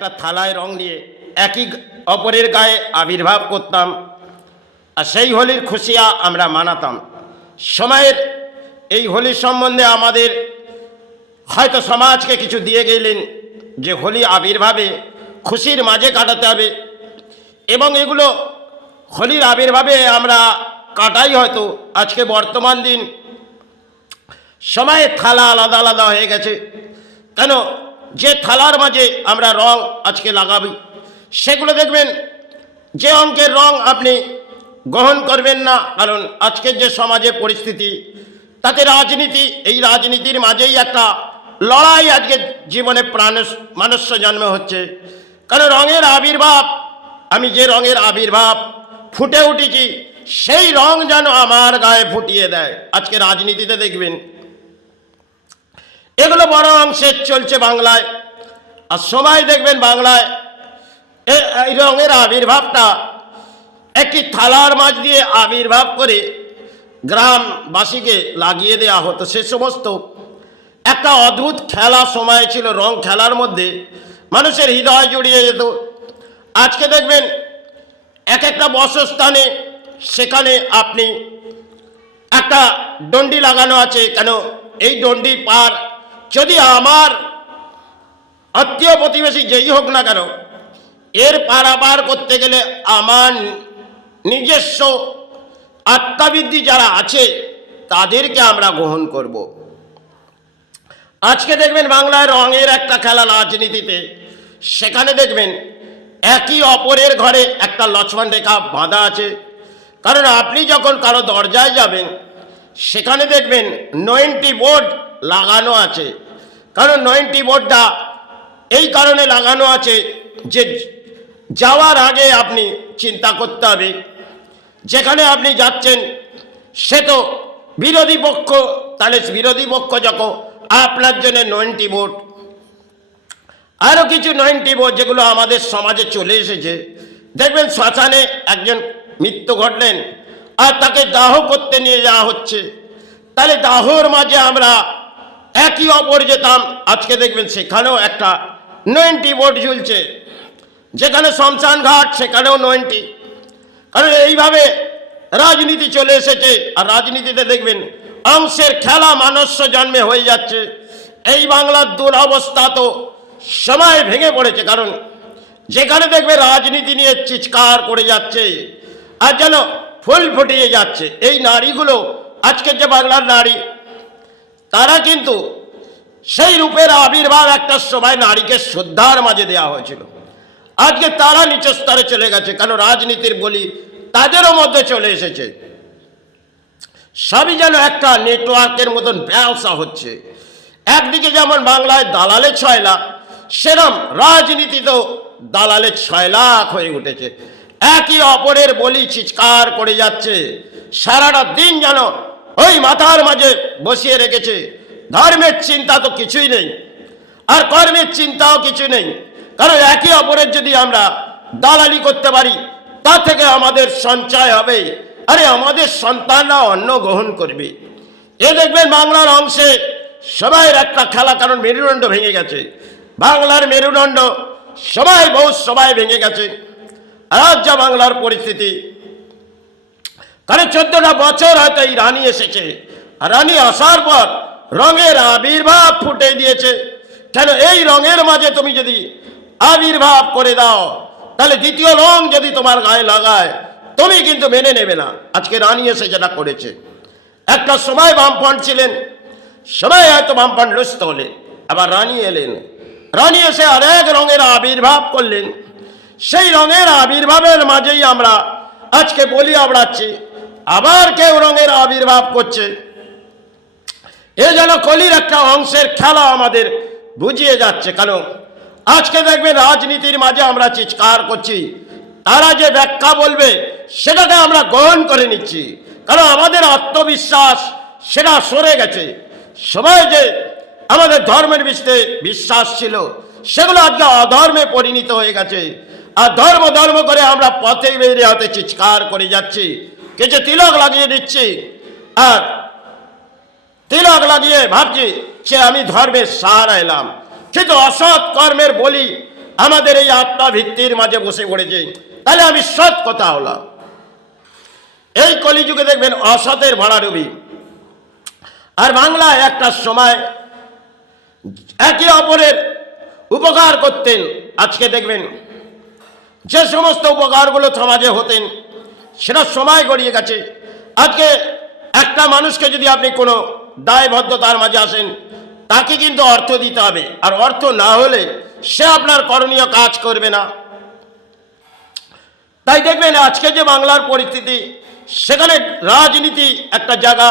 একটা থালায় রং নিয়ে একই অপরের গায়ে আবির্ভাব করতাম, আর সেই হোলির খুশিয়া আমরা মানাতাম। সময়ের এই হোলি সম্বন্ধে আমাদের হয়তো সমাজকে কিছু দিয়ে গেলেন যে হোলি আবির্ভাবে খুশির মাঝে কাটাতে হবে, এবং এগুলো হোলির আবির্ভাবে আমরা কাটাই। হয়তো আজকে বর্তমান দিন সময়ের থালা আলাদা আলাদা হয়ে গেছে, কেন যে থালার মাঝে আমরা রং আজকে লাগাবি, সেগুলো দেখবেন যে অঙ্কের রং আপনি গ্রহণ করবেন না, কারণ আজকের যে সমাজের পরিস্থিতি তাতে রাজনীতি, এই রাজনীতির মাঝেই একটা লড়াই আজকে জীবনে মানুষ্য জন্ম হচ্ছে। কারণ রঙের আবির্ভাব, আমি যে রঙের আবির্ভাব ফুটে উঠেছি সেই রং যেন আমার গায়ে ফুটিয়ে দেয়। আজকে রাজনীতিতে দেখবেন এগুলো বড় অংশে চলছে বাংলায়, আর সবাই দেখবেন বাংলায় এই রঙের আবির্ভাবটা একটি থালার মাঝ দিয়ে আবির্ভাব করে গ্রামবাসীকে লাগিয়ে দেওয়া হতো। সে সমস্ত একটা অদ্ভুত খেলা সময় ছিল, রং খেলার মধ্যে মানুষের হৃদয় জড়িয়ে যেত। আজকে দেখবেন এক একটা বসস্থানে সেখানে আপনি একটা ডন্ডি লাগানো আছে, কেন এই ডন্ডি পার যদি আমার আত্মীয় প্রতিবেশী যেই হোক না কেন, এর পারাপার করতে গেলে আমার নিজস্ব আত্মাবৃদ্ধি যারা আছে তাদেরকে আমরা গ্রহণ করব। আজকে দেখবেন বাংলায় রঙের একটা খেলা রাজনীতিতে, সেখানে দেখবেন একই অপরের ঘরে একটা লক্ষ্মণ রেখা বাঁধা আছে। কারণ আপনি যখন কারো দরজায় যাবেন সেখানে দেখবেন 90 বোর্ড লাগানো আছে। কারণ 90 বোর্ডটা এই কারণে লাগানো আছে যে যাওয়ার আগে আপনি চিন্তা করতে হবে যেখানে আপনি যাচ্ছেন সে তো বিরোধী পক্ষ, তাহলে বিরোধী পক্ষ যখন আপনার জন্য 90 ভোট, আরও কিছু 90 ভোট যেগুলো আমাদের সমাজে চলে এসেছে। দেখবেন শ্মশানে একজন মৃত্যু ঘটলেন আর তাকে দাহ করতে নিয়ে যাওয়া হচ্ছে, তাহলে দাহর মাঝে আমরা একই অপর যেতাম, আজকে দেখবেন সেখানেও একটা 90 ভোট ঝুলছে। যেখানে শ্মশান ঘাট সেখানেও 90। কারণ এইভাবে রাজনীতি চলে এসেছে, আর রাজনীতিতে দেখবেন অংশের খেলা মানুষ্য জন্মে হয়ে যাচ্ছে। এই বাংলার দুরবস্থা তো সময় ভেঙে পড়েছে, কারণ যেখানে দেখবে রাজনীতি নিয়ে চিৎকার করে যাচ্ছে আর যেন ফুল ফুটিয়ে যাচ্ছে এই নারীগুলো, আজকের যে বাংলার নারী তারা কিন্তু সেই রূপের আবির্ভাব একটা সময় নারীকে শ্রদ্ধার মাঝে দেওয়া হয়েছিল, আজকে তারা নিচের স্তরে চলে গেছে, কারণ রাজনীতির বলি তাদেরও মধ্যে চলে এসেছে। সবই যেন একটা নেটওয়ার্কের মতন ব্যবসা হচ্ছে। একদিকে যেমন বাংলায় দালালে 6 লাখ, সেরম রাজনীতিতেও দালালে 6 লাখ হয়ে উঠেছে। একই অপরের বলি চিৎকার করে যাচ্ছে, সারাটা দিন যেন ওই মাথার মাঝে বসিয়ে রেখেছে। ধর্মের চিন্তা তো কিছুই নেই, আর কর্মের চিন্তাও কিছু নেই। কারণ একে অপরের যদি আমরা দালালি করতে পারি তা থেকে আমাদের সঞ্চয় হবে, আরে আমাদের সন্তানরা অন্ন গ্রহণ করবে। এ দেখবেন বাংলার অংশে সবাইয়ের একটা খেলা, কারণ মেরুদণ্ড ভেঙে গেছে, বাংলার মেরুদণ্ড সবাই ভেঙে গেছে। আর যা বাংলার পরিস্থিতি, কারণ 14টা বছর হয়তো এই রানী এসেছে, আর রানী আসার পর রঙের আবির্ভাব ফুটে দিয়েছে। কেন এই রঙের মাঝে তুমি যদি আবির্ভাব করে দাও, তাহলে দ্বিতীয় রং যদি তোমার গায়ে লাগায় তুমি কিন্তু মেনে নেবে না। আজকে রানী এসে যেটা করেছে, একটা সময় বামফ্রন্ট ছিলেন, সবাই হয়তো বামফ্রন্ট লুস্ত হলেন, আবার রানী এলেন, রানী এসে আরেক রঙের আবির্ভাব করলেন। সেই রঙের আবির্ভাবের মাঝেই আমরা আজকে বলি আওড়াচ্ছি, আবার কেউ রঙের আবির্ভাব করছে। এ যেন কলির একটা অংশের খেলা আমাদের বুঝিয়ে যাচ্ছে। কারণ আজকে দেখবেন রাজনীতির মাঝে আমরা চিৎকার করছি, তারা যে ব্যাখ্যা বলবে সেটাকে আমরা গ্রহণ করে নিচ্ছি, কারণ আমাদের আত্মবিশ্বাস সেটা সরে গেছে। সবাই যে আমাদের ধর্মের বিষয়ে বিশ্বাস ছিল সেগুলো আজকে অধর্মে পরিণত হয়ে গেছে, আর ধর্ম করে আমরা পথে বেরিয়ে হতে চিৎকার করে যাচ্ছি। কিছু তিলক লাগিয়ে দিচ্ছি, আর তিলক লাগিয়ে ভাবছি যে আমি ধর্মের সাহারা এলাম, কিন্তু অসৎ কর্মের বলি আমাদের এই আত্মা ভিত্তির মাঝে বসে পড়েছে, তাহলে আমি সৎ কথা হলাম। এই কলিযুগে দেখবেন অসতের ভাড়ারবি। আর বাংলায় একটা সময় একে অপরের উপকার করতেন। আজকে দেখবেন যে সমস্ত উপকারগুলো সমাজে হতেন সেটা সময় গড়িয়ে গেছে। আজকে একটা মানুষকে যদি আপনি কোনো দায়বদ্ধতার মাঝে আসেন, তাকে কিন্তু অর্থ দিতে হবে, আর অর্থ না হলে সে আপনার করণীয় কাজ করবে না। তাই দেখবেন আজকে যে বাংলার পরিস্থিতি, সেখানে রাজনীতি একটা জায়গা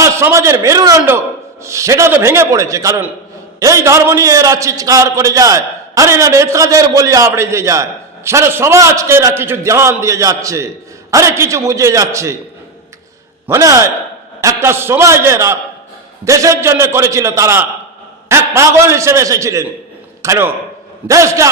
আর সমাজের মেরুদণ্ড সেটা তো ভেঙে পড়েছে। কারণ এই ধর্ম নিয়ে এরা চিৎকার করে যায়, আর এরা নেতাদের বলি আবড়ে দিয়ে যায়, সারা সমাজকে এরা কিছু ধ্যান দিয়ে যাচ্ছে, আরে কিছু বুঝে যাচ্ছে। মনে হয় একটা সময় যে এরা দেশের জন্য করেছিল, তারা এক পাগল হিসেবে এসেছিলেন। কেন দেশকে